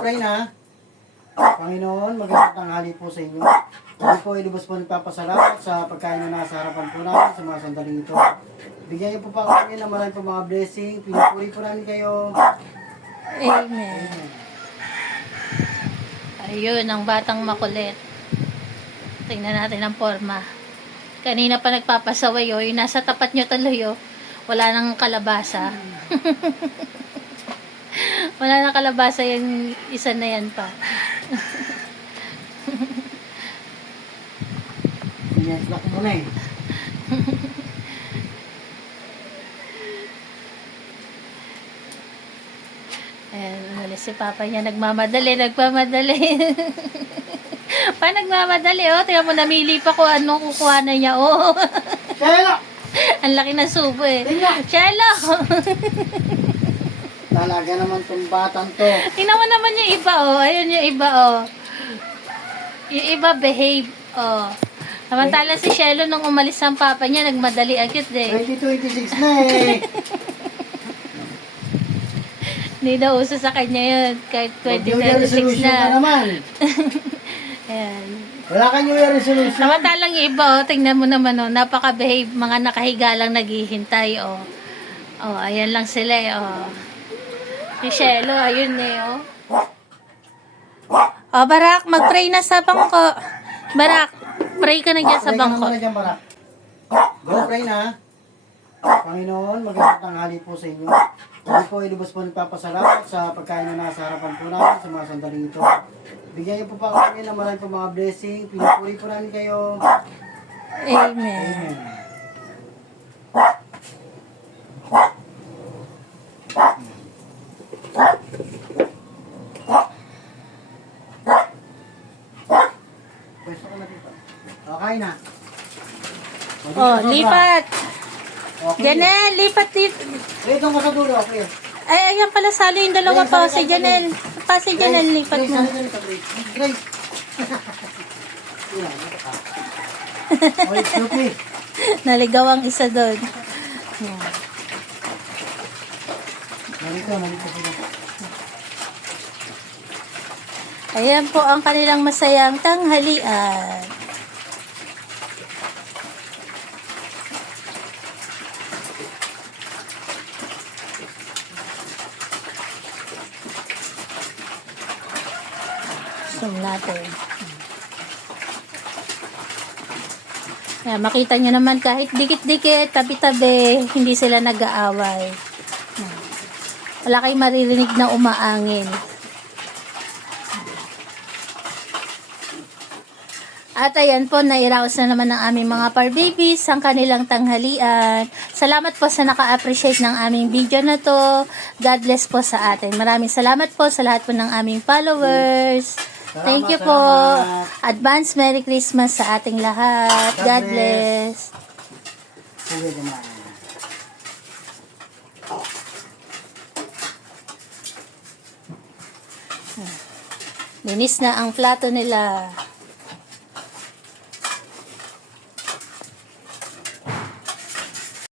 pray na. Panginoon, magandang tanghali po sa inyo. Kami po ay lubos po nagpapasalamat sa pagkain na nasa harapan po namin sa mga sandaling ito. Bigyan niyo po pa kami ng marami po mga blessing. Pinupuri po namin kayo. Amen. Ayun, ang batang makulit. Tingnan natin ang forma. Kanina pa nagpapasaway, oh. Yung nasa tapat nyo tuloy, oh. Wala nang kalabasa. Wala nang kalabasa yung isa na yan pa. Sinetlock mo na eh. Ayan, umalis si Papa niya. Nagmamadali. Pa nagmamadali, oh. Tingnan mo, namili pa ko ano kukuha na niya, oh. Shelo! Ang laki ng subo, eh. Tingnan! Shelo! Talaga naman tong batang to. Tingnan mo naman yung iba, oh. Ayun yung iba, oh. Yung iba behave, oh. Samantala si Shelo nung umalis ang papa niya, nagmadali agad, eh. 2026 na eh. Hindi na uso sa kanya yun. Kahit New Year 2026 resolution ka na. naman. Ayan. Wala ka New Year resolution. Samantalang yung iba, oh, tingnan mo naman, oh, napaka-behave, mga nakahiga lang naghihintay, oh. Oh, ayan lang sila, eh, oh. Si Shelo, ayun, eh, oh. Oh, Barak, mag-pray na sa bangko. Barak, pray ka na dyan sa Pray ka bangko. naman na dyan, Barak. Go, pray na. Panginoon, magandang tanghali po sa inyo. Kami po ay lubos po nagpapasalamat sa pagkain na nasa harapan po namin sa mga sandaling ito. Bigyan niyo po pa kami ng marami po mga blessing. Pinupuri po namin kayo. Amen. Amen. Pwesto ko na dito. Okay na. Oh, lipat. Okay. Janelle, lipat dito. Dito ko sa dulo, okay. Ay, ayan pala salo yung dalawa pa. Si Janelle. Pa si Janelle, lipat mo. Grace. Oy, Snoopy. Naligaw ang isa doon. Nalito sila. Ayan po ang kanilang masayang tanghalian. Zoom natin. Ayan, makita nyo naman kahit dikit-dikit, tabi-tabi, hindi sila nag-aaway. Wala kayong maririnig na umaangin. At ayan po, nairaos na naman ng aming mga par babies ang kanilang tanghalian. Salamat po sa naka-appreciate ng aming video na to. God bless po sa atin. Maraming salamat po sa lahat po ng aming followers. Thank you po. Advance Merry Christmas sa ating lahat. God bless. Sige naman. Linis na ang plato nila.